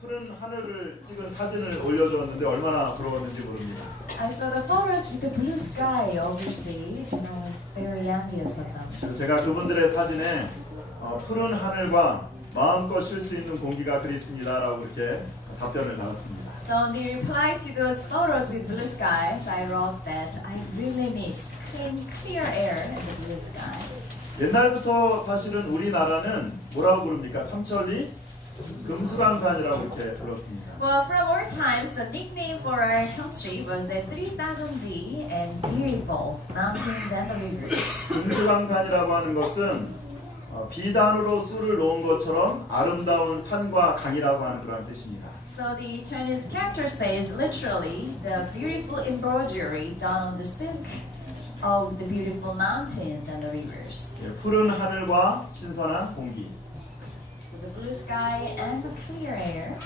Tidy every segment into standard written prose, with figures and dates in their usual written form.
푸른 하늘을 찍은 사진을 올려주었는데 얼마나 부러웠는지 모릅니다. I saw the photos with the blue sky overseas and I was very envious of them. 그래서 제가 그분들의 사진에 푸른 하늘과 마음껏 쉴 수 있는 공기가 그리 있습니다라고 이렇게 답변을 달았습니다. So in the reply to those photos with blue skies, I wrote that I really miss clear air and the blue sky. 옛날부터 사실은 우리나라는 뭐라고 부릅니까? 삼천리 금수강산이라고 이렇게 불렀습니다. Well, from old times, the nickname for our country was the 3,000 and beautiful mountains and the rivers. 금수강산이라고 하는 것은 비단으로 술을 놓은 것처럼 아름다운 산과 강이라고 하는 그런 뜻입니다. So the Chinese character says literally the beautiful embroidery done on the silk of the beautiful mountains and the rivers. 푸른 하늘과 신선한 공기. So the blue sky and the clear air.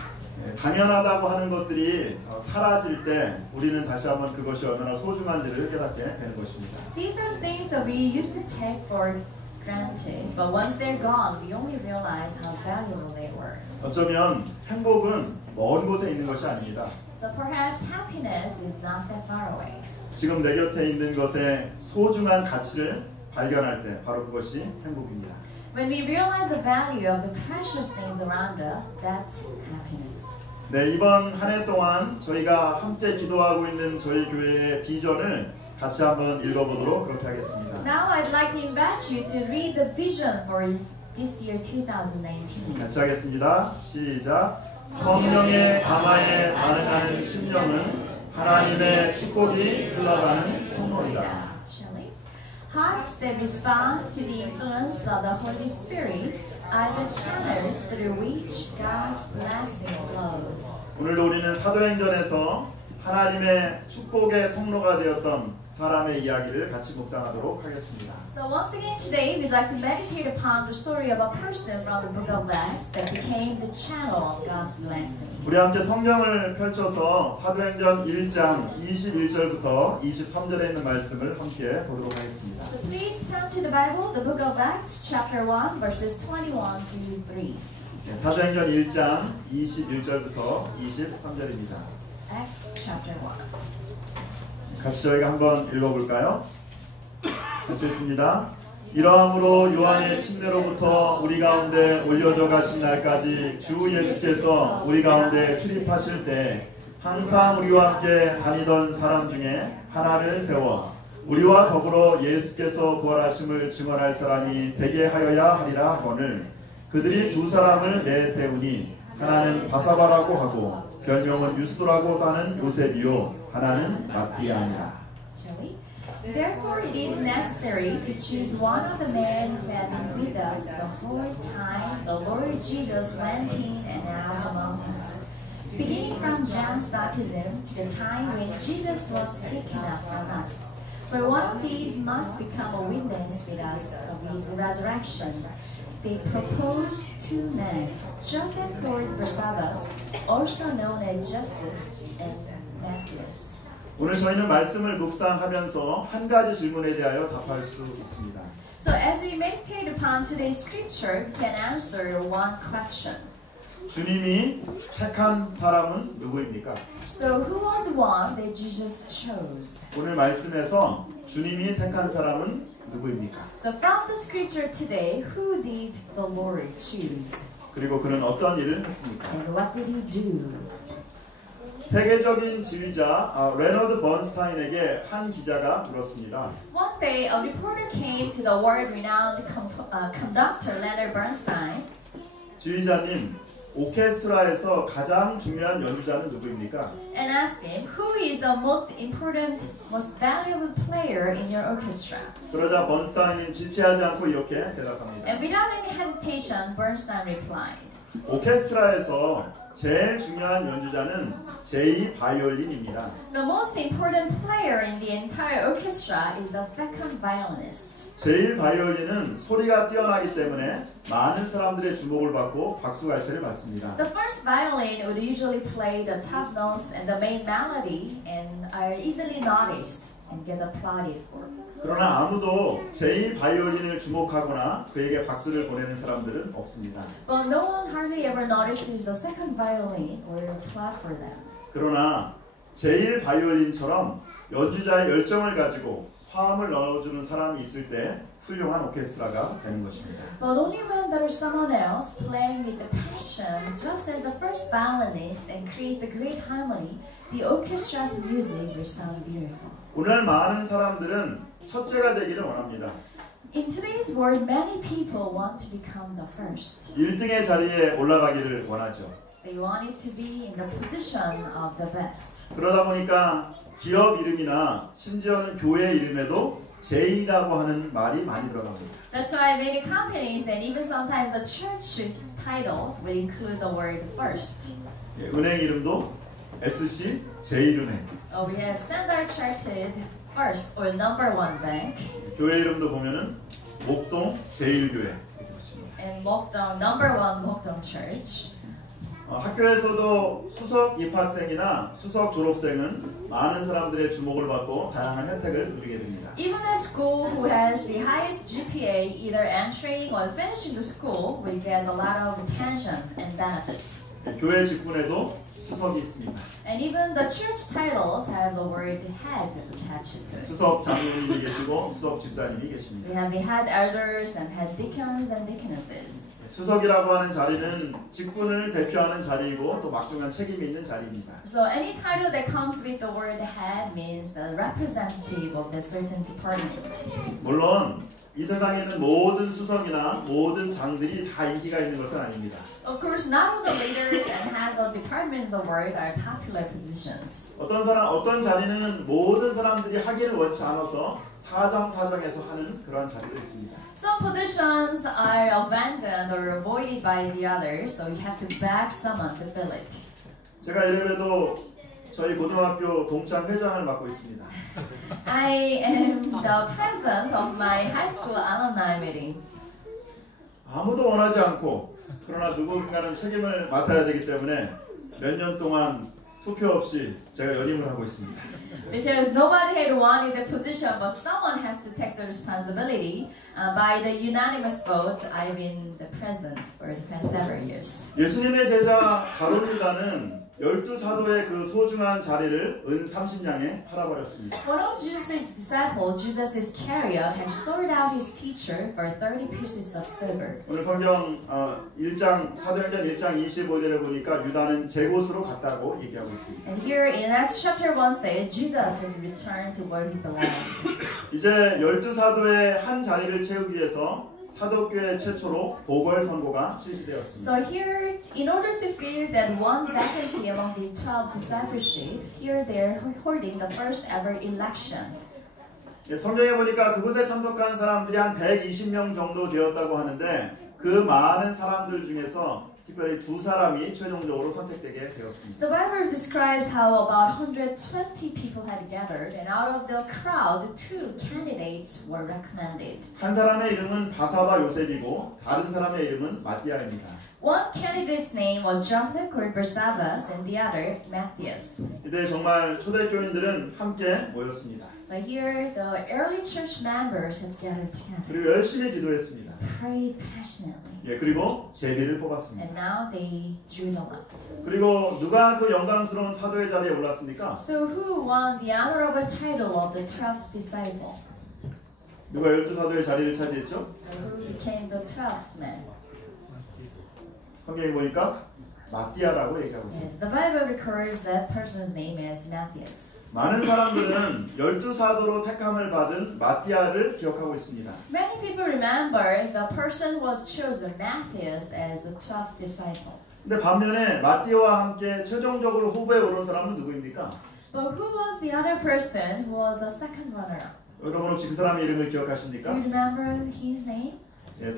당연하다고 하는 것들이 사라질 때 우리는 다시 한번 그것이 얼마나 소중한지를 깨닫게 되는 것입니다. These are things that we used to take for granted, but once they're gone, we only realize how valuable they were. 어쩌면 행복은 먼 곳에 있는 것이 아닙니다. So perhaps happiness is not that far away. 지금 내 곁에 있는 것의 소중한 가치를 발견할 때 바로 그것이 행복입니다. When we realize the value of the precious things around us, that's happiness. 네, 이번 한 해 동안 저희가 함께 기도하고 있는 저희 교회의 비전을 같이 한번 읽어보도록 그렇게 하겠습니다. Now I'd like to invite you to read the vision for this year 2019. 같이 하겠습니다. 시작. 성령의 감화에 반응하는 심령은 하나님의 축복이 흘러가는 통로이다. Hearts that respond to the influence of the Holy Spirit are the channels through which God's blessing flows. 오늘도 우리는 사도행전에서 하나님의 축복의 통로가 되었던 사람의 이야기를 같이 묵상하도록 하겠습니다. So once again today we'd like to meditate upon the story of a person from the book of Acts that became the channel of God's blessing. 우리 함께 성경을 펼쳐서 사도행전 1장 21절부터 23절에 있는 말씀을 함께 보도록 하겠습니다. So please turn to the Bible, the book of Acts, chapter 1, verses 21 to 3. 네, 사도행전 1장 21절부터 23절입니다. Acts chapter 1. 같이 저희가 한번 읽어볼까요? 같이 읽습니다. 이러함으로 요한의 침례로부터 우리 가운데 올려져 가신 날까지 주 예수께서 우리 가운데 출입하실 때 항상 우리와 함께 다니던 사람 중에 하나를 세워 우리와 더불어 예수께서 부활하심을 증언할 사람이 되게 하여야 하리라 하거늘 그들이 두 사람을 내세우니 하나는 바사바라고 하고 별명은 유스도라고 하는 요셉이요 하나는 납디아니라. Therefore it is necessary to choose one of the men who have been with us the whole time the Lord Jesus went in and out among us, beginning from John's baptism to the time when Jesus was taken up from us. For one of these must become a witness with us of his resurrection. They proposed two men, Joseph called Barsabbas, also known as Justus, and Matthias. 오늘 저희는 말씀을 묵상하면서 한 가지 질문에 대하여 답할 수 있습니다. So as we meditate upon today's scripture, we can answer one question. 주님이 택한 사람은 누구입니까? So who was the one that Jesus chose? 오늘 말씀에서 주님이 택한 사람은 누구입니까? So from the scripture today, who did the Lord choose? 그리고 그는 어떤 일을 했습니까? And what did he do? 세계적인 지휘자 레너드 번스타인에게 한 기자가 물었습니다. One day, a reporter came to the world-renowned conductor Leonard Bernstein. 지휘자님, 오케스트라에서 가장 중요한 연주자는 누구입니까? And asked him, who is the most important, most valuable player in your orchestra? 그러자 번스타인은 지체하지 않고 이렇게 대답합니다. And without any hesitation, Bernstein replied, 오케스트라에서 제일 중요한 연주자는 제2 바이올린입니다. the most important player in the entire orchestra is the second violinist. 제1 바이올린은 소리가 뛰어나기 때문에 많은 사람들의 주목을 받고 박수갈채를 받습니다. The first violin would usually play the top notes and the main melody and are easily noticed and get applauded for. 그러나 아무도 제2 바이올린을 주목하거나 그에게 박수를 보내는 사람들은 없습니다. But no one hardly ever notices the second violin or clap for them. 그러나 제1 바이올린처럼 연주자의 열정을 가지고 화음을 넣어주는 사람이 있을 때 훌륭한 오케스트라가 되는 것입니다. But only when there is someone else playing with the passion, just as the first violinist, and create the great harmony, the orchestra's music will sound beautiful. 오늘 많은 사람들은 첫째가 되기를 원합니다. In today's world, many people want to become the first. 1등의 자리에 올라가기를 원하죠. They want it to be in the position of the best. 그러다 보니까 기업 이름이나 심지어는 교회 이름에도 제이라고 하는 말이 많이 들어갑니다. That's why many companies and even sometimes the church titles will include the word first. 예, 은행 이름도 SC 제일은행. We have Standard Chartered First or Number One Bank, 교회 이름도 보면은 목동 제일교회. and Mokdong Number One Mokdong Church. 학교에서도 수석 입학생이나 수석 졸업생은 많은 사람들의 주목을 받고 다양한 혜택을 누리게 됩니다. Even a school who has the highest GPA, either entering or finishing the school, will get a lot of attention and benefits. 교회 직분에도 수석이 있습니다. And even the church titles have the word head attached to it. 수석 장로님이 계시고 수석 집사님이 계십니다. We have the head elders and head deacons and deaconesses. 수석이라고 하는 자리는 직분을 대표하는 자리이고 또 막중한 책임이 있는 자리입니다. So any title that comes with the word head means the representative of the certain department. 물론 이 세상에 있는 모든 수석이나 모든 장들이 다 인기가 있는 것은 아닙니다. Of course, not all the leaders and heads of departments of the world are popular positions. 어떤 자리는 모든 사람들이 하기를 원치 않아서 사정사정해서 하는 그러한 자리도 있습니다. Some positions are abandoned or avoided by the others, so you have to beg someone to fill it. 제가 이래봬도 저희 고등학교 동창 회장을 맡고 있습니다. I am the president of my high school alumni meeting. 아무도 원하지 않고 그러나 누군가는 책임을 맡아야 되기 때문에 몇 년 동안 투표 없이 제가 연임을 하고 있습니다. Because nobody had wanted the position, but someone has to take the responsibility. By the unanimous vote, I've been the president for the past several years. 예수님의 제자 가룟유다는 12사도의 그 소중한 자리를 은 30냥에 팔아버렸습니다. One of Jesus' disciples, Judas Iscariot, had sold out his teacher for 30 pieces of silver. 오늘 성경 1장 사도행전 1장 25절에 보니까 유다는 제 곳으로 갔다고 얘기하고 있습니다. And here in Acts chapter 1 says, Judas had returned to work with the Lord. 이제 12사도의 한 자리를 채우기 위해서 사도교회 최초로 보궐선거가 실시되었습니다. So here, in order to fill that one vacancy among the 12 discipleship, here they're holding the first ever election. 성경에 보니까 그곳에 참석한 사람들이 한 120명 정도 되었다고 하는데 그 많은 사람들 중에서 특별히 두 사람이 최종적으로 선택되게 되었습니다. The Bible describes how about 120 people had gathered, and out of the crowd, 2 candidates were recommended. 한 사람의 이름은 바사바 요셉이고 다른 사람의 이름은 마띠아입니다. One candidate's name was Joseph called Barsabbas, and the other Matthias. 이때 정말 초대교인들은 함께 모였습니다. So here, the early church members had gathered together, 그리고 열심히 기도했습니다. prayed passionately, 그리고 제비를 뽑았습니다. and now they drew the lot. 그리고 누가 그 영광스러운 사도의 자리에 올랐습니까? So who won the honorable title of the 12th disciple? 누가 12사도의 자리를 차지했죠? So who became the 12th man? 성경에 보니까 마띠아라고 얘기하고 있습니다. Yes, the Bible records that person's name as Matthias. 많은 사람들은 12사도로 택함을 받은 마띠아를 기억하고 있습니다. Many people remember the person was chosen, Matthias, as the 12th disciple. 근데 반면에 마띠아와 함께 최종적으로 후보에 오른 사람은 누구입니까? But who was the other person who was the second runner-up? 여러분 혹시 그 사람의 이름을 Do 기억하십니까? you remember his name?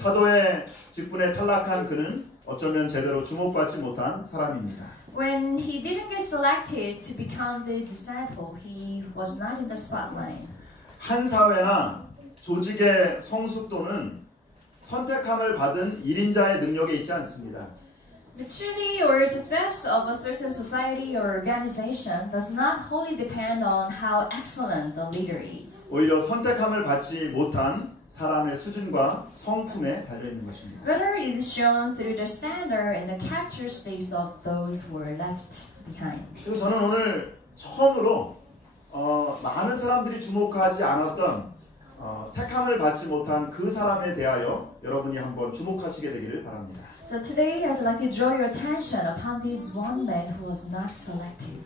사도의 직분에 탈락한 그는 어쩌면 제대로 주목받지 못한 사람입니다. When he didn't get selected to become the disciple, he was not in the spotlight. 한 사회나 조직의 성숙도는 선택함을 받은 1인자의 능력에 있지 않습니다. Maturity or success of a certain society or organization does not wholly depend on how excellent the leader is. 오히려 선택함을 받지 못한 사람의 수준과 성품에 달려 있는 것입니다. Rather, it is shown through the standard and the characteristics of those who were left behind. 그래서 저는 오늘 처음으로 많은 사람들이 주목하지 않았던 택함을 받지 못한 그 사람에 대하여 여러분이 한번 주목하시게 되기를 바랍니다. So today I'd like to draw your attention upon this one man who was not selected.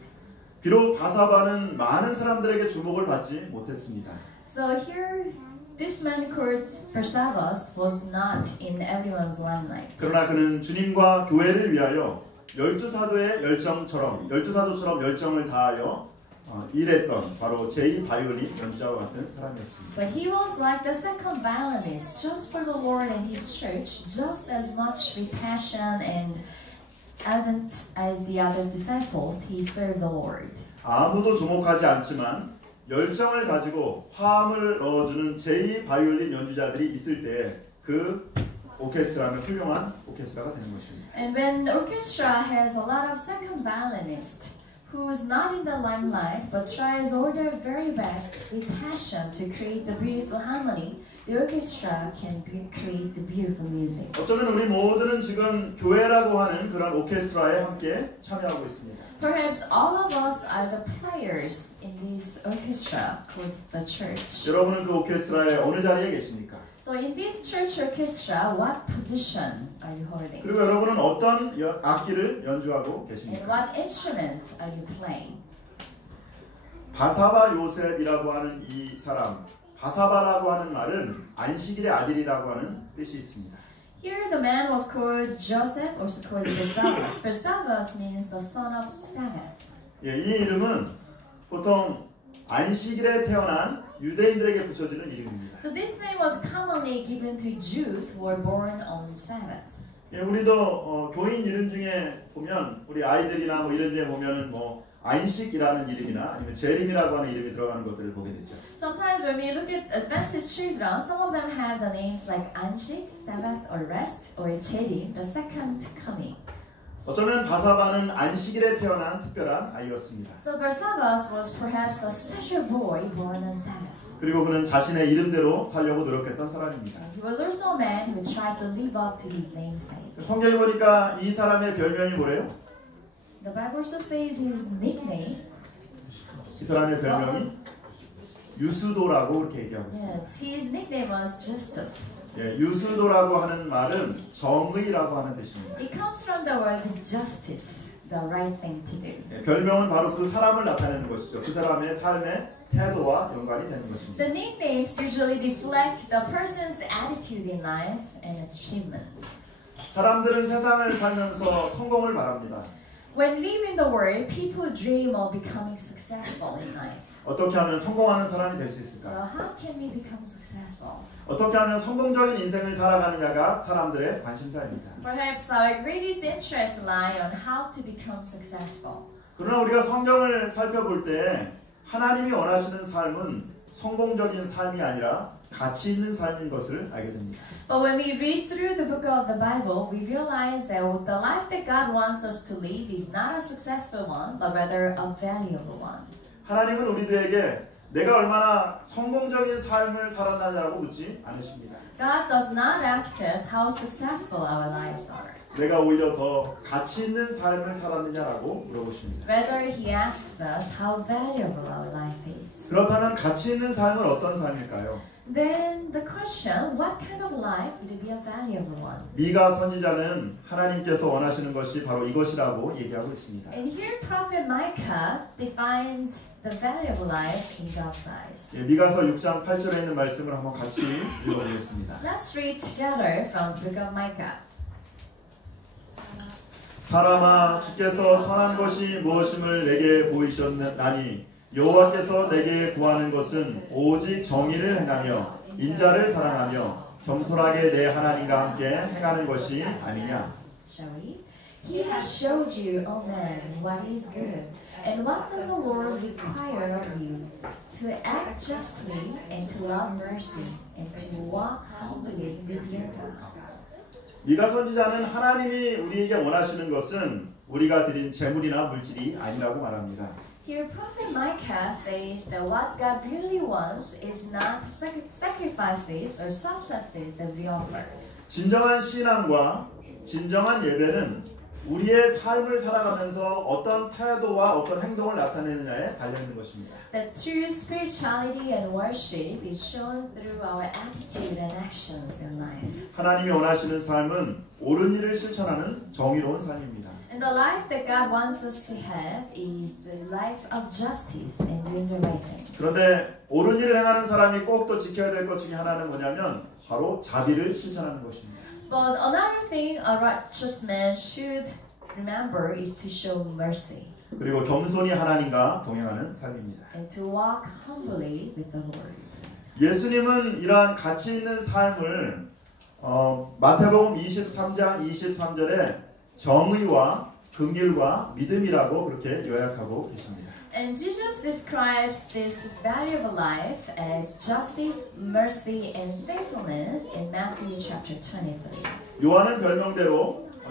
비록 바사바는 많은 사람들에게 주목을 받지 못했습니다. So here, this man called Barsabbas was not in everyone's limelight. 그러나 그는 주님과 교회를 위하여 열두 사도의 열정처럼 열정을 다하여 일했던 바로 제2 바이올린 연주자와 같은 사람이었습니다. But he was like the second violinist, just for the Lord and His church, just as much with passion and ardent as the other disciples. He served the Lord. 아무도 주목하지 않지만 열정을 가지고 화음을 넣어주는 제2 바이올린 연주자들이 있을 때 그 오케스트라는 훌륭한 오케스트라가 되는 것입니다. And when the orchestra has a lot of second violinists who is not in the limelight but tries all their very best with passion to create the beautiful harmony, the orchestra can create the beautiful music. 어쩌면 우리 모두는 지금 교회라고 하는 그런 오케스트라에 함께 참여하고 있습니다. Perhaps all of us are the players in this orchestra called the church. 여러분은 그 오케스트라의 어느 자리에 계십니까? So in this church orchestra, what position are you holding? 그리고 여러분은 어떤 악기를 연주하고 And 계십니까? what instrument are you playing? 바사바 요셉이라고 하는 이 사람, 바사바라고 하는 말은 안식일의 아들이라고 하는 뜻이 있습니다. Here the man was called Joseph, also called Barsabbas. Barsabbas means the son of Sabbath. 예, 이 이름은 보통 안식일에 태어난 유대인들에게 붙여지는 이름입니다. So this name was commonly given to Jews who were born on Sabbath. 예, 우리도 교인 이름 중에 보면 우리 아이들이나 뭐 이런 중에 보면은 뭐 안식이라는 이름이나 아니면 재림이라고 하는 이름이 들어가는 것들을 보게 되죠. Sometimes when we look at Adventist children, some of them have the names like Anshik, Sabbath, or Rest, or Jerim, the second coming. 어쩌면 바사바는 안식일에 태어난 특별한 아이였습니다. So Barsabbas was perhaps a special boy born on Sabbath. 그리고 그는 자신의 이름대로 살려고 노력했던 사람입니다. He was also a man who tried to live up to his namesake. 성경에 보니까 이 사람의 별명이 뭐래요? The Bible also says his nickname. 이 사람의 별명이 유스도라고 그렇게 얘기하고 있습니다. Yes, his nickname was Justus. 예, 유스도라고 하는 말은 정의라고 하는 뜻입니다. It comes from the word justice, the right thing to do. 예, 별명은 바로 그 사람을 나타내는 것이죠. 그 사람의 삶의 태도와 연관이 되는 것입니다. The nicknames usually reflect the person's attitude in life and achievement. 사람들은 세상을 살면서 성공을 바랍니다. When living the world, people dream of becoming successful in life. 어떻게 하면 성공하는 사람이 될 수 So 있을까? how can we become successful? 어떻게 하면 성공적인 인생을 살아가느냐가 사람들의 관심사입니다. Perhaps our greatest interest lie on how to become successful. 그러나 우리가 성경을 살펴볼 때 하나님이 원하시는 삶은 성공적인 삶이 아니라 가치 있는 삶인 것을 알게 됩니다. But when we read through the book of the Bible, we realize that the life that God wants us to live is not a successful one, but rather a valuable one. 하나님은 우리들에게 내가 얼마나 성공적인 삶을 살았느냐고 묻지 않으십니다. God does not ask us how successful our lives are. 내가 오히려 더 가치 있는 삶을 살았느냐라고 물어보십니다. Rather, He asks us how valuable our life is. 그렇다면 가치 있는 삶은 어떤 삶일까요? Then the question, what kind of life would be a valuable one? 미가 선지자는 하나님께서 원하시는 것이 바로 이것이라고 얘기하고 있습니다. And here Prophet Micah defines the valuable life in God's eyes. 예, 미가서 6장 8절에 있는 말씀을 한번 같이 읽어보겠습니다. Let's read together from the book of Micah. 사람아 주께서 선한 것이 무엇임을 내게 보이셨나니 여호와께서 내게 구하는 것은 오직 정의를 행하며 인자를 사랑하며 겸손하게 내 하나님과 함께 행하는 것이 아니냐. Shall we? He has showed you, O man, what is good, and what does the Lord require of you? To act justly, and to love mercy, and to walk humbly with your God. 미가 선지자는 하나님이 우리에게 원하시는 것은 우리가 드린 재물이나 물질이 아니라고 말합니다. Here, Prophet Micah says that what God really wants is not sacrifices or substances that we offer. 진정한 신앙과 진정한 예배는 우리의 삶을 살아가면서 어떤 태도와 어떤 행동을 나타내느냐에 달려있는 것입니다. That true spirituality and worship is shown through our attitude and actions in life. 하나님이 원하시는 삶은 옳은 일을 실천하는 정의로운 삶입니다. And the life that God wants us to have is the life of justice and doing the right things. 그런데 옳은 일을 행하는 사람이 꼭 또 지켜야 될 것 중에 하나는 뭐냐면 바로 자비를 실천하는 것입니다. But another thing a righteous man should remember is to show mercy 그리고 겸손히 하나님과 동행하는 삶입니다. and to walk humbly with the Lord. 예수님은 이러한 가치 있는 삶을 마태복음 23장 23절에 정의와 긍휼과 믿음이라고 그렇게 요약하고 계십니다. And Jesus describes this value of life as justice, mercy, and faithfulness in Matthew chapter 23.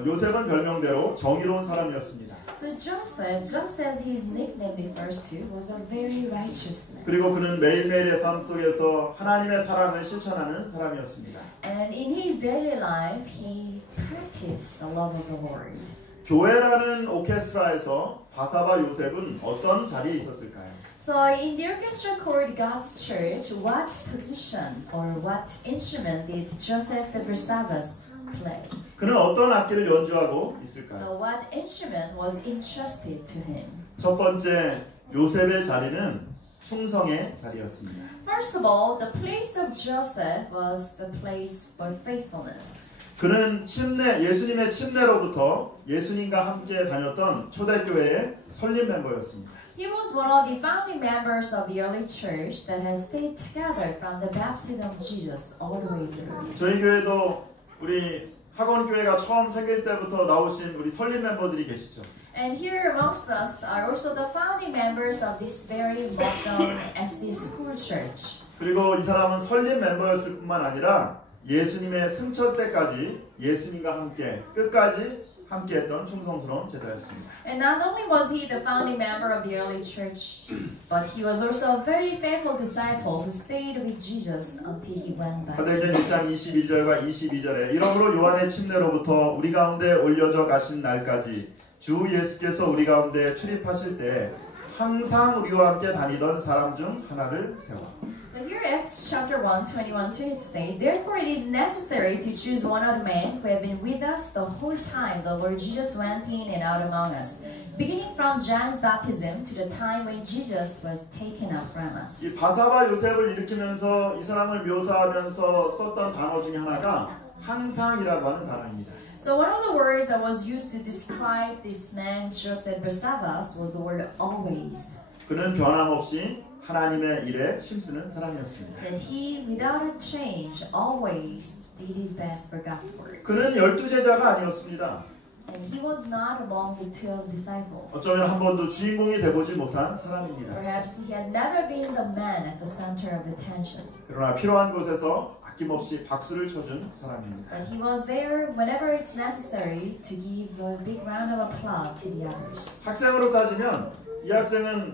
요셉은 별명대로 정의로운 사람이었습니다. So Joseph, just as his nickname refers to, was a very righteous man. 그리고 그는 매일매일의 삶 속에서 하나님의 사랑을 실천하는 사람이었습니다. And in his daily life, he practiced the love of the Lord. 교회라는 오케스트라에서 바사바 요셉은 어떤 자리에 있었을까요? So in the orchestra chord God's Church, what position or what instrument did Joseph the Barsabbas play? 그는 어떤 악기를 연주하고 So 있을까요? what instrument was entrusted to him? 첫 번째 요셉의 자리는 충성의 자리였습니다. First of all, the place of Joseph was the place for faithfulness. 그는 예수님의 침례로부터 예수님과 함께 다녔던 초대교회의 설립 멤버였습니다. He was one of the founding members of the early church that has stayed together from the baptism of Jesus all the way through. 저희 교회도 우리 학원교회가 처음 생길 때부터 나오신 우리 설립 멤버들이 계시죠. And here amongst us are also the founding members of this very well-known SD School Church. 그리고 이 사람은 설립 멤버였을 뿐만 아니라 예수님의 승천 때까지 예수님과 함께 끝까지 함께했던 충성스러운 제자였습니다. And not only was he the founding member of the early church, but he was also a very faithful disciple who stayed with Jesus until he went back. 사도행전 1장 21절과 22절에 이러므로 요한의 침례로부터 우리 가운데 올려져 가신 날까지 주 예수께서 우리 가운데 출입하실 때 항상 우리와 함께 다니던 사람 중 하나를 세워. So here Acts chapter 1, 21-22 say, Therefore it is necessary to choose one of the men who have been with us the whole time the Lord Jesus went in and out among us, beginning from John's baptism to the time when Jesus was taken up from us. 이 바사바 요셉을 일으키면서 이 사람을 묘사하면서 썼던 단어 중에 하나가 항상이라고 하는 단어입니다. So one of the words that was used to describe this man Joseph Barsabbas was the word always. 그는 변함없이 하나님의 일에 힘쓰는 사람이었습니다. That he, without a change, always did his best for God's work. 그는 12제자가 아니었습니다. And he was not among the 12 disciples. 어쩌면 한 번도 주인공이 돼보지 못한 사람입니다. Perhaps he had never been the man at the center of attention. 그러나 필요한 곳에서 아낌없이 박수를 쳐준 사람입니다. But he was there whenever it's necessary to give a big round of applause to the others. 학생으로 따지면 이 학생은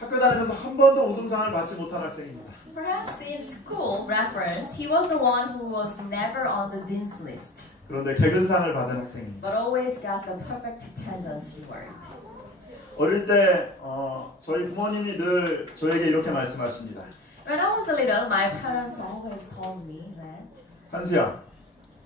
학교 다니면서 한 번도 우등상을 받지 못한 학생입니다. Perhaps in school reference, he was the one who was never on the dean's list, 그런데 개근상을 받은 학생입니다. but always got the perfect attendance reward. 어릴 때 저희 부모님이 늘 저에게 이렇게 말씀하십니다. When I was little, my parents always told me that, 한수야,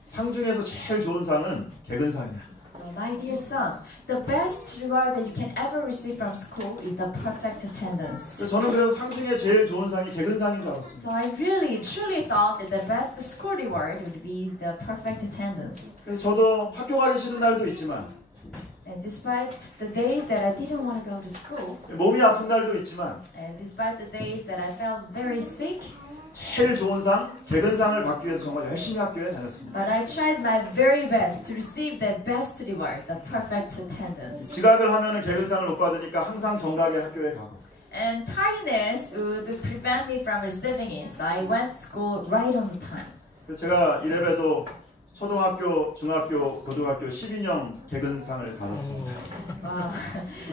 상 중에서 제일 좋은 상은 개근상이야. so my dear son, the best reward that you can ever receive from school is the perfect attendance. 저는 그래서 상 중에 제일 좋은 상이 개근상인 줄 알았습니다. So I really, truly thought that the best school reward would be the perfect attendance. 그래서 저도 학교 가기 싫은 날도 있지만 And despite the days that I didn't want to go to school, 몸이 아픈 날도 있지만 and despite the days that I felt very sick, 제일 좋은 상, 개근상을 받기 위해서 정말 열심히 학교에 다녔습니다. but I tried my very best to receive that best reward, the perfect attendance. 지각을 하면 개근상을 못 받으니까 항상 정각에 학교에 가고 And tardiness would prevent me from receiving it, so I went to school right on time. 그래서 제가 이래봬도 초등학교, 중학교, 고등학교 12년 개근상을 받았습니다. Wow.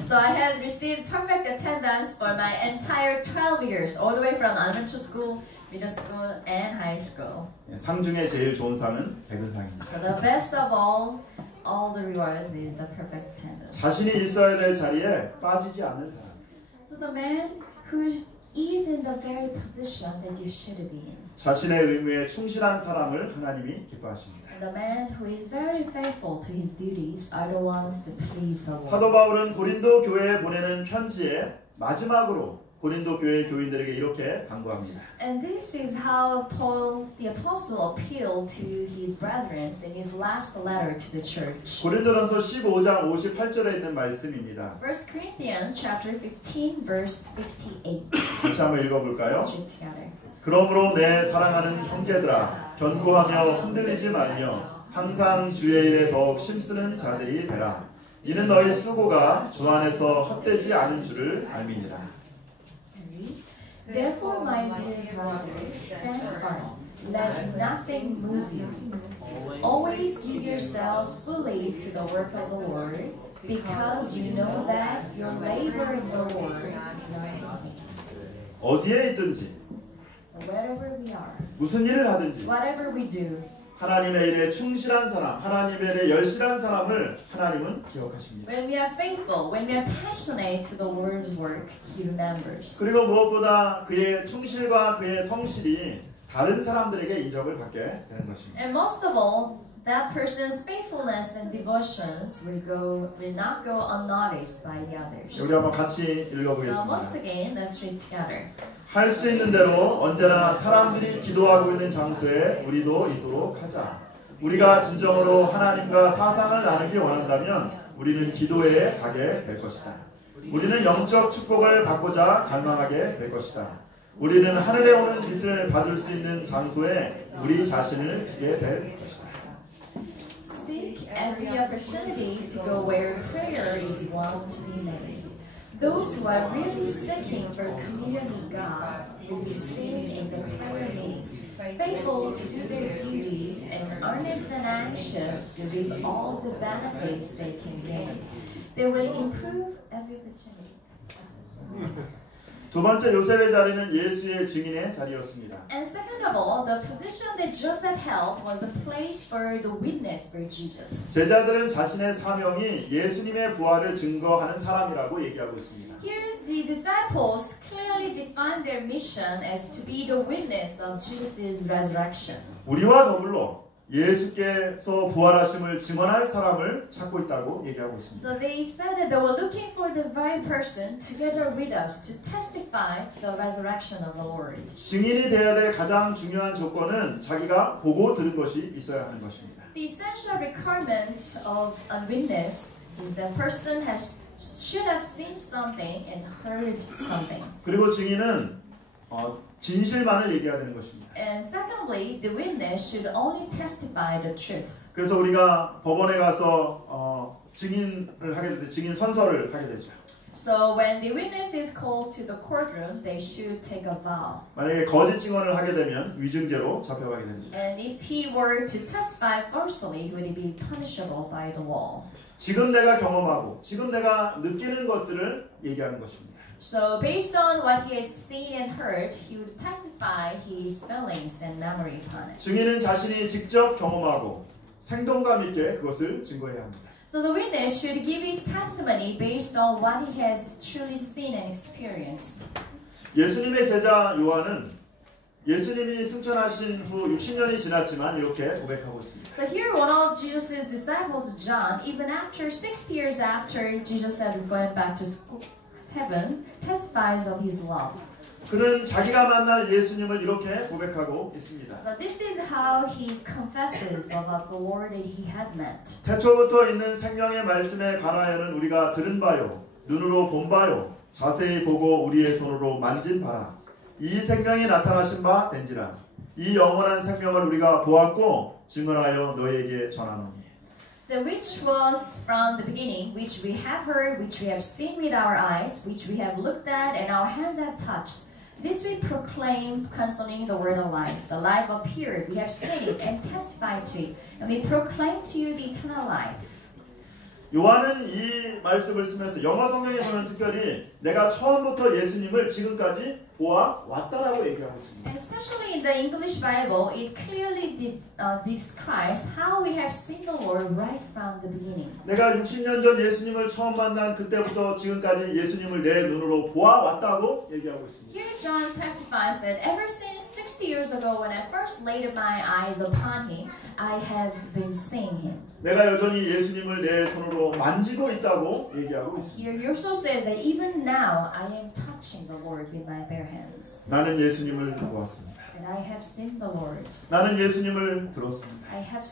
So I have received perfect attendance for my entire 12 years, all the way from elementary school, middle school, and high school. 상 중에 제일 좋은 상은 개근상입니다. So the best of all the rewards is the perfect attendance. 자신이 있어야 될 자리에 빠지지 않는 사람. So the man who is in the very position that you should be in. 자신의 의무에 충실한 사람을 하나님이 기뻐하십니다. And the man who is very faithful to his duties are the ones that please the Lord. 사도 바울은 고린도 교회에 보내는 편지에 마지막으로 고린도 교회 교인들에게 이렇게 당부합니다. And this is how Paul the apostle appealed to his brethren in his last letter to the church. 고린도전서 15장 58절에 있는 말씀입니다. 1 Corinthians chapter 15 verse 58. 다시 한번 읽어볼까요? Let's read together. 그러므로 내 사랑하는 형제들아 견고하며 흔들리지 말며 항상 주의 일에 더욱 힘쓰는 자들이 되라. 이는 너희 수고가 주 안에서 헛되지 않은 줄을 알미니라. Therefore, my dear brothers, stand firm. Let nothing move you. Always give yourselves fully to the work of the Lord, because you know that your labor in the Lord is not in vain. 어디에 있든지 So wherever we are, 무슨 일을 하든지 whatever we do, 하나님의 일에 충실한 사람, 하나님의 일에 열실한 사람을 하나님은 기억하십니다. when we are faithful, when we are passionate to the Lord's work, He remembers. 그리고 무엇보다 그의 충실과 그의 성실이 다른 사람들에게 인정을 받게 되는 것입니다. And most of all, that person's faithfulness and devotions will not go unnoticed by the others. 우리 한번 같이 Once 읽어보겠습니다. again, let's read together. 할 수 있는 대로 언제나 사람들이 기도하고 있는 장소에 우리도 있도록 하자. 우리가 진정으로 하나님과 사상을 나누기 원한다면 우리는 기도회에 가게 될 것이다. 우리는 영적 축복을 받고자 갈망하게 될 것이다. 우리는 하늘에 오는 빛을 받을 수 있는 장소에 우리 자신을 두게 될 것이다. Seek every opportunity to go where prayer is wont to be made. Those who are really seeking for communion with God will be seen in the prayer meeting, faithful to do their duty and earnest and anxious to reap all the benefits they can gain. They will improve every opportunity. 두 번째 요셉의 자리는 예수의 증인의 자리였습니다. And second of all, the position that Joseph held was a place for the witness for Jesus. 제자들은 자신의 사명이 예수님의 부활을 증거하는 사람이라고 얘기하고 있습니다. Here, the disciples clearly defined their mission as to be the witness of Jesus' resurrection. 우리와 더불어 예수께서 부활하심을 증언할 사람을 찾고 있다고 얘기하고 있습니다. So they said that they were looking for the very person together with us to testify to the resurrection of the Lord. 증인이 되어야 될 가장 중요한 조건은 자기가 보고 들은 것이 있어야 하는 것입니다. The essential requirement of a witness is that person should have seen something and heard something. 그리고 증인은 진실만을 얘기해야 되는 것입니다. And secondly, the witness should only testify the truth. 그래서 우리가 법원에 가서 증인을 하게 되죠. 증인 선서를 하게 되죠. So when the witness is called to the courtroom, they should take a vow. 만약에 거짓 증언을 하게 되면 위증죄로 잡혀가게 됩니다. And if he were to testify falsely, he would be punishable by the law. 지금 내가 경험하고 지금 내가 느끼는 것들을 얘기하는 것입니다. So based on what he has seen and heard, he would testify his feelings and memory upon it. 증인은 자신이 직접 경험하고 생동감 있게 그것을 증거해야 합니다. So the witness should give his testimony based on what he has truly seen and experienced. 예수님의 제자 요한은 예수님이 승천하신 후 60년이 지났지만 이렇게 고백하고 있습니다. So here one of Jesus' disciples, John, even after 60 years after Jesus had gone back to heaven, testifies of his love. 그는 자기가 만날 예수님을 이렇게 고백하고 있습니다. So this is how he confesses about the Lord that he had met. 태초부터 있는 생명의 말씀에 관하여는 우리가 들은 바요, 눈으로 본 바요, 자세히 보고 우리의 손으로 만진 바라. 이 생명이 나타나신 바 된지라. 이 영원한 생명을 우리가 보았고 증언하여 너희에게 전하노니. The which was from the beginning, which we have heard, which we have seen with our eyes, which we have looked at, and our hands have touched. This we proclaim concerning the word of life. The life appeared, we have seen it and testified to it, and we proclaim to you the eternal life. 요한은 이 말씀을 쓰면서 영어 성경에서는 특별히 내가 처음부터 예수님을 지금까지 보아왔다라고 얘기하고 있습니다. And especially in the English Bible, it clearly describes how we have seen the Lord right from the beginning. 내가 60년 전 예수님을 처음 만난 그때부터 지금까지 예수님을 내 눈으로 보아왔다고 얘기하고 있습니다. Here John testifies that ever since 60 years ago when I first laid my eyes upon him, I have been seeing him. 내가 여전히 예수님을 내 손으로 만지고 있다고 얘기하고 있습니다. Here he also says that even now I am touching the Lord with my bare hands. 나는 예수님을 보았습니다. And I have seen the Lord. 나는 예수님을 들었습니다. I have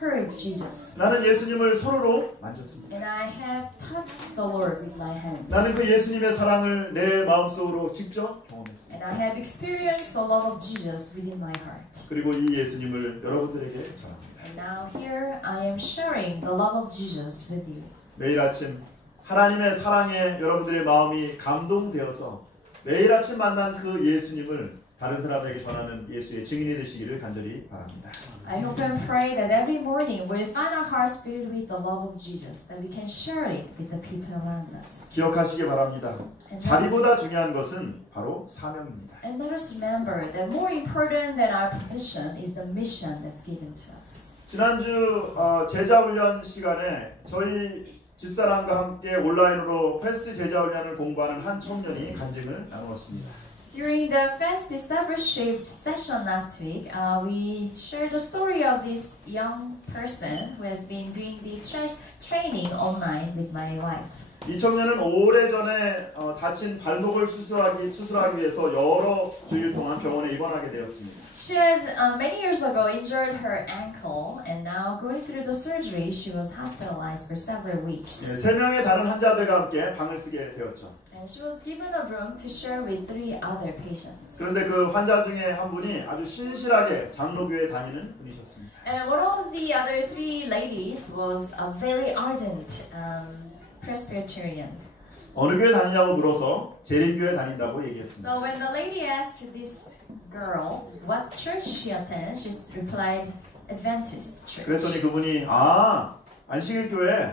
heard Jesus. 나는 예수님을 손으로 만졌습니다. And I have touched the Lord with my hands. 나는 그 예수님의 사랑을 내 마음속으로 직접 경험했습니다. And I have experienced the love of Jesus within my heart. 그리고 이 예수님을 여러분들에게 전합니다. And now here I am sharing the love of Jesus with you. 매일 아침 하나님의 사랑에 여러분들의 마음이 감동되어서 매일 아침 만난 그 예수님을 다른 사람에게 전하는 예수의 증인이 되시기를 간절히 바랍니다. I hope and pray that every morning we'll find our hearts filled with the love of Jesus, that we can share it with the people around us. 기억하시기 바랍니다. 자리보다 중요한 것은 바로 사명입니다. And let us remember that more important than our position is the mission that's given to us. 지난주 제자훈련 시간에 저희 집사람과 함께 온라인으로 패스트 제자훈련을 공부하는 한 청년이 간증을 나누었습니다. During the Fast Discipleship session last week, we shared the story of this young person who has been doing the training online with my wife. 이 청년은 오래전에 다친 발목을 수술하기 위해서 여러 주일 동안 병원에 입원하게 되었습니다. She had many years ago injured her ankle, and now going through the surgery, she was hospitalized for several weeks. 세 명의 다른 환자들과 함께 방을 쓰게 되었죠. And she was given a room to share with 3 other patients. 그런데 그 환자 중에 한 분이 아주 신실하게 장로교에 다니는 분이셨습니다. And one of the other 3 ladies was a very ardent Presbyterian. 어느 교회 다니냐고 물어서 재림교회 다닌다고 얘기했습니다. So when the lady asked this girl what church she attends, she replied Adventist Church. 그랬더니 그분이 안식일 교회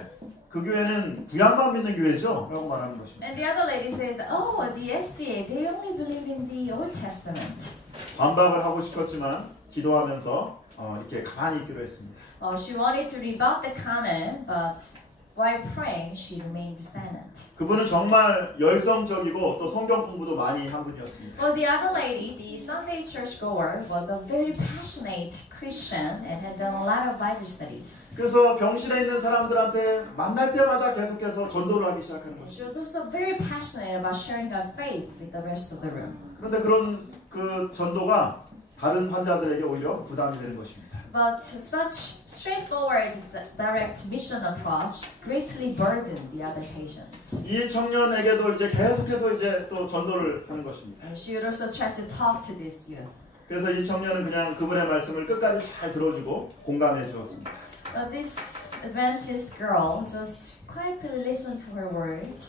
그 교회는 구약만 믿는 교회죠? 라고 말하는 것입니다. And the other lady says, oh, the SDA, they only believe in the Old Testament. 반박을 하고 싶었지만 기도하면서 이렇게 가만히 있기로 했습니다. She wanted to rebut the comment, but while praying, she remained silent. 그분은 정말 열성적이고 또 성경 공부도 많이 한 분이었습니다. But the other lady, the Sunday churchgoer, was a very passionate Christian and had done a lot of Bible studies. 그래서 병실에 있는 사람들한테 만날 때마다 계속해서 전도를 하기 시작하는 She 것입니다. was also very passionate about sharing her faith with the rest of the room. 그런데 그런 그 전도가 다른 환자들에게 오히려 부담이 되는 것입니다. But such straightforward, direct mission approach greatly burdened the other patients. 이 청년에게도 이제 계속해서 이제 또 전도를 하는 것입니다. And she would also try to talk to this youth. 그래서 이 청년은 그냥 그분의 말씀을 끝까지 잘 들어주고 공감해 주었습니다. But this Adventist girl just quietly listened to her word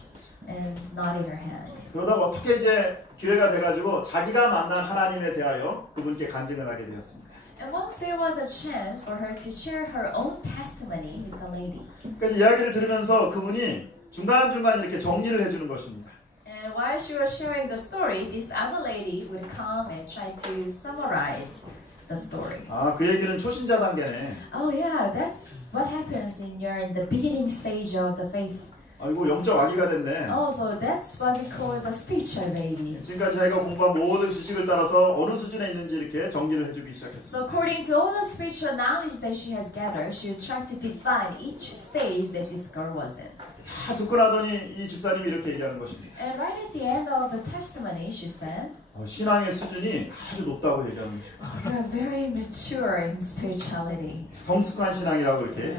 and nodded her head. 그러다가 어떻게 이제 기회가 돼가지고 자기가 만난 하나님에 대하여 그분께 간증을 하게 되었습니다. And once there was a chance for her to share her own testimony with the lady. 그러니까 이야기를 들으면서 그분이 중간중간 이렇게 정리를 해주는 것입니다. And while she was sharing the story, this other lady would come and try to summarize the story. 그 얘기는 초신자 단계네. Oh yeah, that's what happens in the beginning stage of the faith. 아이고 영적 아기가 됐네. Oh, so that's what we call the spiritual baby. 지금까지 자기가 공부한 모든 지식을 따라서 어느 수준에 있는지 이렇게 정리를 해주기 시작했습니다. So according to all the spiritual knowledge that she has gathered, she would try to define each stage that this girl was in. 다 듣고 나더니 이 집사님이 이렇게 얘기하는 것입니다. And right at the end of the testimony, she said, 신앙의 수준이 아주 높다고 얘기하는 것입니다. "Oh, you are very mature in spirituality. 성숙한 신앙이라고 이렇게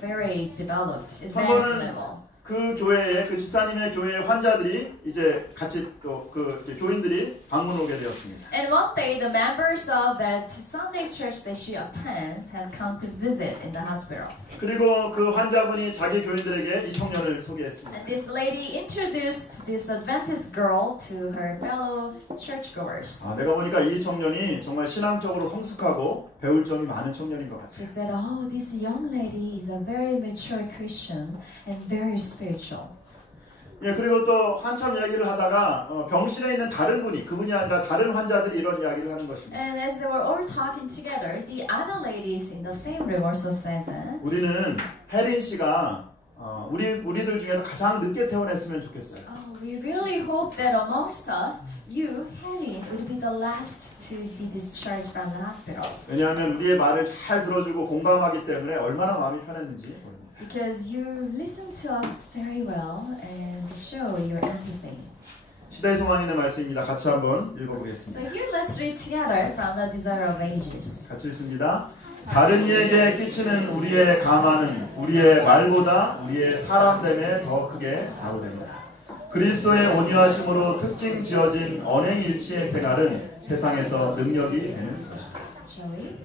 Very developed, 한 번은 advanced level." 그 교회에 그 집사님의 교회 환자들이 이제 같이 또 그 교인들이 방문 오게 되었습니다. And one day, the members of that Sunday church that she attends had come to visit in the hospital. 그리고 그 환자분이 자기 교인들에게 이 청년을 소개했습니다. And this lady introduced this Adventist girl to her fellow churchgoers. 내가 보니까 이 청년이 정말 신앙적으로 성숙하고 배울 점이 많은 청년인 것 같아요. She said, "Oh, this young lady is a very mature Christian and very spiritual." 예, 그리고 또 한참 이야기를 하다가 병실에 있는 다른 분이 그분이 아니라 다른 환자들이 이런 이야기를 하는 것입니다. And as they were all talking together, the other ladies in the same room also said that. 우리는 혜린 씨가 우리들 중에서 가장 늦게 퇴원했으면 좋겠어요. Oh, we really hope that amongst us, you, Harry, would be the last to be discharged from the hospital. 왜냐하면 우리의 말을 잘 들어주고 공감하기 때문에 얼마나 마음이 편했는지 모릅니다. Because you listen to us very well and show your empathy. 시대의 소망인의 말씀입니다. 같이 한번 So 읽어보겠습니다. here let's read together from the Desire of Ages. 같이 읽습니다. 다른 이에게 끼치는 우리의 감화는 우리의 말보다 우리의 사람됨에 더 크게 좌우됩니다. 그리스도의 온유하심으로 특징 지어진 언행일치의 생활은 세상에서 능력이 되는 것이다. Shall we?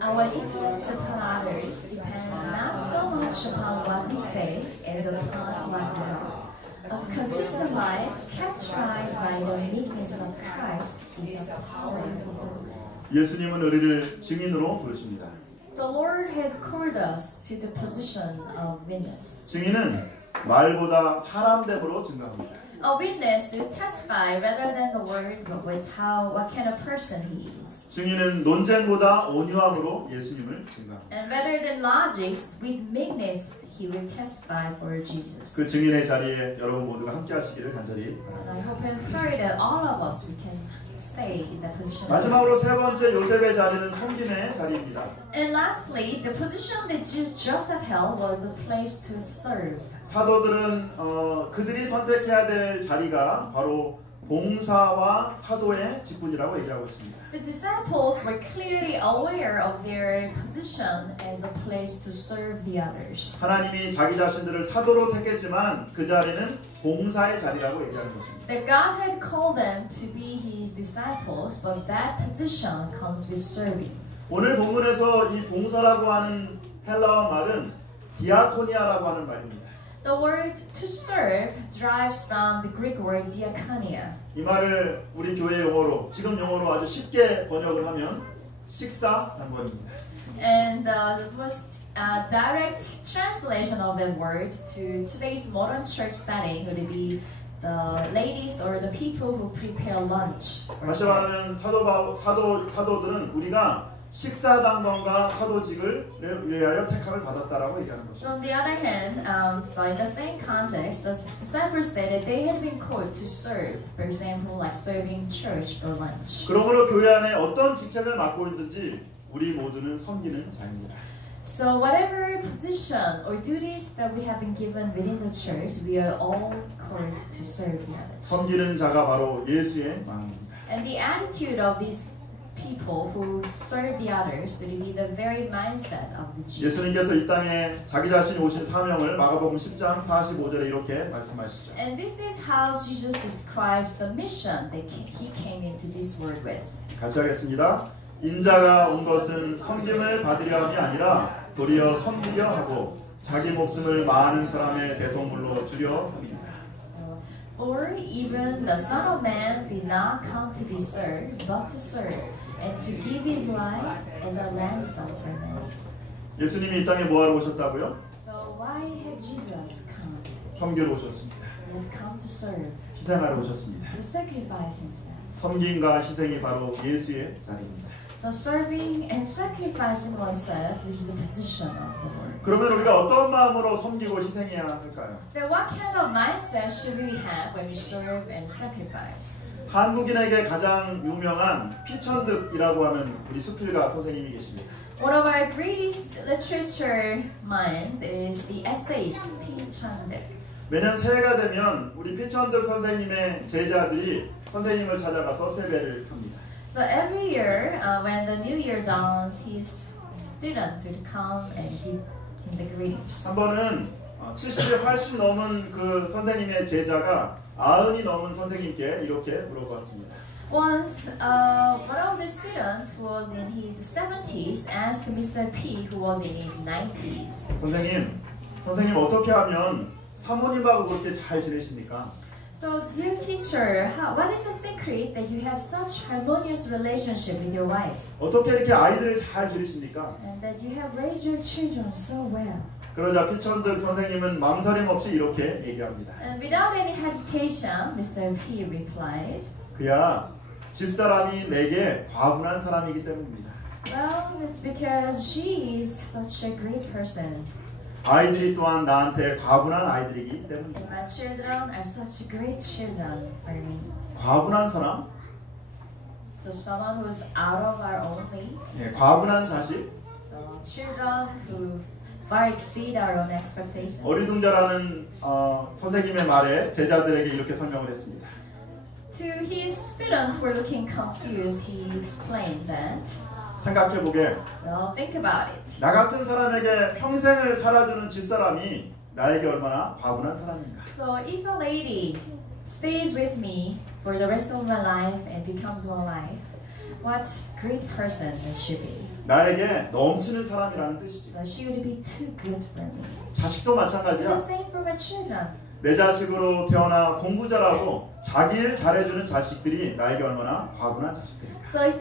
Our influence upon others depends not so much upon what we say as upon what we are. A consistent life characterized by the meekness of Christ is a powerful. 예수님은 우리를 증인으로 부르십니다. The Lord has called us to the position of witness. 증인은 말보다 사람됨으로 증거합니다. A witness is testify rather than the word, but with what kind of person he is. 증인은 논쟁보다 온유함으로 예수님을 증거합니다. And rather than logics, with meekness he will testify for Jesus. 그 증인의 자리에 여러분 모두가 함께 하시기를 간절히 바랍니다. And I hope and pray that all of us we can stay in that position. 마지막으로 세 번째 요셉의 자리는 섬김의 자리입니다. And lastly, the position that Joseph held was the place to serve. 사도들은 그들이 선택해야 될 자리가 바로 봉사와 사도의 직분이라고 얘기하고 있습니다. The disciples were clearly aware of their position as a place to serve the others. 하나님이 자기 자신들을 사도로 택했지만 그 자리는 봉사의 자리라고 얘기하는 것입니다. That God had called them to be His disciples, but that position comes with serving. 오늘 본문에서 이 봉사라고 하는 헬라어 말은 디아코니아라고 하는 말입니다. The word to serve derives from the Greek word diakonia. 이 말을 우리 교회 용어로 지금 용어로 아주 쉽게 번역을 하면 식사라는 것입니다. And the most direct translation of that word to today's modern church setting would be the ladies or the people who prepare lunch. 다시 말하면 사도들은 우리가 식사 당번과 사도직을 위하여 택함을 받았다라고 얘기하는 것입니다. So on the other hand, so in the same context, the disciples said that they had been called to serve. For example, like serving church for lunch. 그러므로 교회 안에 어떤 직책을 맡고 있든지 우리 모두는 섬기는 자입니다. So whatever position or duties that we have been given within the church, we are all called to serve the others. 섬기는 자가 바로 예수의 마음입니다. And the attitude of these people who serve the others will be the very mindset of the Jesus. 예수님께서 이 땅에 자기 자신이 오신 사명을 마가복음 10장 45절에 이렇게 말씀하시죠. And this is how Jesus describes the mission that he came into this world with. 같이 하겠습니다. 인자가 온 것은 섬김을 받으려 함이 아니라 도리어 섬기려 하고 자기 목숨을 많은 사람의 대속물로 주려 함이니라. For even the Son of Man did not come to be served, but to serve, and to give his life as a ransom for many. 예수님이 이 땅에 뭐하러 오셨다고요? So why had Jesus come? 섬기러 오셨습니다. He had come to serve, 희생하러 오셨습니다. to sacrifice himself. 섬김과 희생이 바로 예수의 자리입니다. So serving and sacrificing oneself is the position of the Lord. 그러면 우리가 어떤 마음으로 섬기고 희생해야 할까요? Then what kind of mindset should we have when we serve and sacrifice? 한국인에게 가장 유명한 피천득이라고 하는 우리 수필가 선생님이 계십니다. One of our greatest literature minds is the essayist P. Chandek. 매년 새해가 되면 우리 피천득 선생님의 제자들이 선생님을 찾아가서 세배를 합니다. So every year, when the new year dawns, his students would come and give him the greetings. 한 번은 70이 훨씬 넘은 그 선생님의 제자가 90이 넘은 선생님께 이렇게 물어봤습니다. Once, one of the students who was in his 70s asked Mr. P, who was in his 90s. 선생님 어떻게 하면 사모님하고 그렇게 잘 지내십니까? So, dear teacher, what is the secret that you have such harmonious relationship with your wife? 어떻게 이렇게 아이들을 잘 기르십니까? And that you have raised your children so well. 그러자 피천득 선생님은 망설임 없이 이렇게 얘기합니다. And without any hesitation, Mr. P replied, 그야 집사람이 내게 과분한 사람이기 때문입니다. well, it's because she is such a great person. 아이들이 또한 나한테 과분한 아이들이기 And 때문입니다. my children are such great children for me. 과분한 사람? So someone who's out of our own league. 예, 과분한 자식? So children who far exceed our own expectations. 어리둥절하는 선생님의 말에 제자들에게 이렇게 설명을 했습니다. To his students who were looking confused, he explained that, 생각해보게 well, think about it. 나 같은 사람에게 평생을 살아주는 집사람이 나에게 얼마나 과분한 사람인가. So if a lady stays with me for the rest of my life and becomes my wife, what great person does she be? 나에게 넘치는 사람이라는 뜻이지. So she would be too good for me. 자식도 The 마찬가지야. same for my children. 내 자식으로 태어나 공부 잘하고 자기 일 잘해주는 자식들이 나에게 얼마나 과분한 자식들인가. So if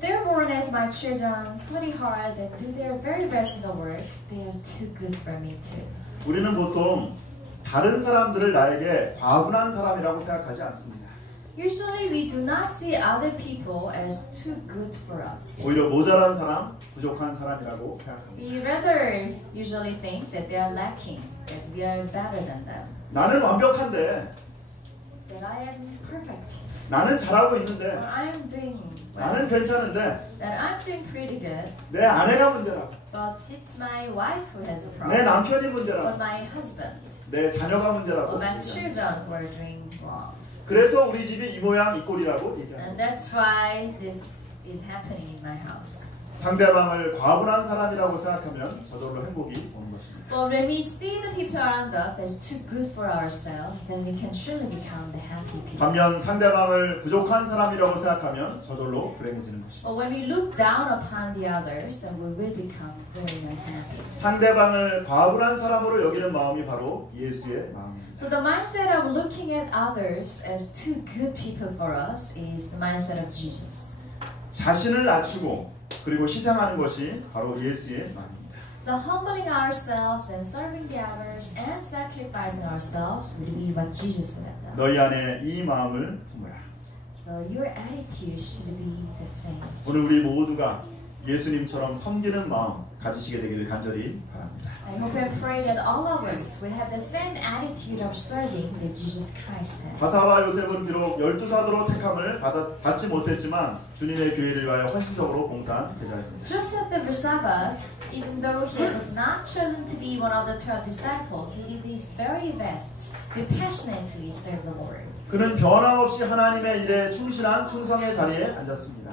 they're born as my children, study hard and do their very best in the work, they are too good for me too. 우리는 보통 다른 사람들을 나에게 과분한 사람이라고 생각하지 않습니다. Usually we do not see other people as too good for us. 오히려 모자란 사람, 부족한 사람이라고 생각합니다. We rather usually think that they are lacking, that we are better than them. 나는 완벽한데, That I am perfect. 나는 잘하고 Or 있는데, I am doing 나는 well. 괜찮은데 That I'm doing pretty good. 내 아내가 문제라고, But it's my wife who has a 내 problem. 남편이 Or 문제라고, my husband. 내 자녀가 Or 문제라고. my children who are doing wrong. 그래서 우리 집이 이 모양 이 꼴이라고 얘기합니다. And that's why this is happening in my house. 상대방을 과분한 사람이라고 생각하면 저절로 행복이 오는 것입니다. But when we see the people around us as too good for ourselves, then we can truly become the happy people. 반면 상대방을 부족한 사람이라고 생각하면 저절로 불행해지는 것입니다. But when we look down upon the others, then we will become very unhappy. 상대방을 과분한 사람으로 여기는 마음이 바로 예수의 마음입니다. So the mindset of looking at others as too good people for us is the mindset of Jesus. 자신을 낮추고 그리고 희생하는 것이 바로 예수의 마음입니다. So humbling ourselves and serving the others and sacrificing ourselves will be what Jesus would have done. 너희 안에 이 마음을 품으라. So your attitude should be the same. 오늘 우리 모두가 예수님처럼 섬기는 마음 가지시게 되기를 간절히 바랍니다. I hope and pray that all of us will have the same attitude of serving that Jesus Christ had. 바사와 요셉은 비록 12사도로 택함을 받지 못했지만 주님의 교회를 위하여 헌신적으로 봉사한 제자입니다. Joseph the Barsabbas, even though he was not chosen to be one of the 12 disciples, he did his very best to passionately serve the Lord. 그는 변함없이 하나님의 일에 충실한 충성의 자리에 앉았습니다.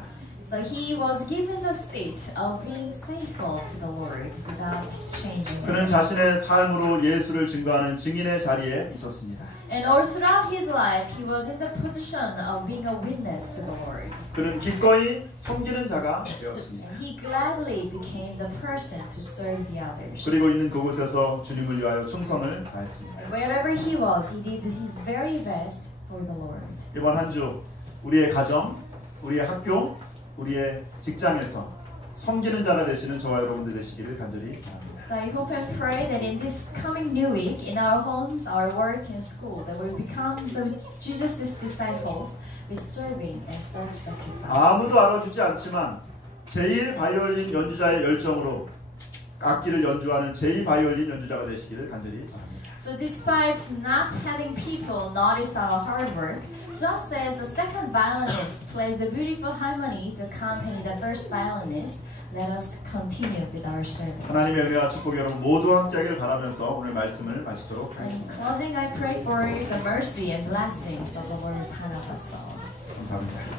So he was given the state of being faithful to the Lord without changing. 그는 자신의 삶으로 예수를 증거하는 증인의 자리에 있었습니다. And all throughout his life, he was in the position of being a witness to the Lord. 그는 기꺼이 섬기는 자가 되었습니다. He gladly became the person to serve the others. 그리고 있는 그곳에서 주님을 위하여 충성을 다했습니다. And wherever he was, he did his very best for the Lord. 이번 한 주 우리의 가정, 우리의 학교, 우리의 직장에서 섬기는 자가 되시는 저와 여러분들 되시기를 간절히 바랍니다. So I hope and pray that in this coming new week, in our homes, our work, and school, that we'll become the Jesus' disciples with serving and self-sacrifice. 아무도 알아주지 않지만 제1 바이올린 연주자의 열정으로 악기를 연주하는 제2 바이올린 연주자가 되시기를 간절히 바랍니다. So despite not having people notice our hard work, just as the second violinist plays the beautiful harmony to accompany the first violinist, let us continue with our serving. 하나님의 은혜와 축복이 여러분 모두 함께하길 바라면서 오늘 말씀을 마치도록 In 하겠습니다. closing, I pray for the mercy and blessings of the Lord upon us all. 감사합니다.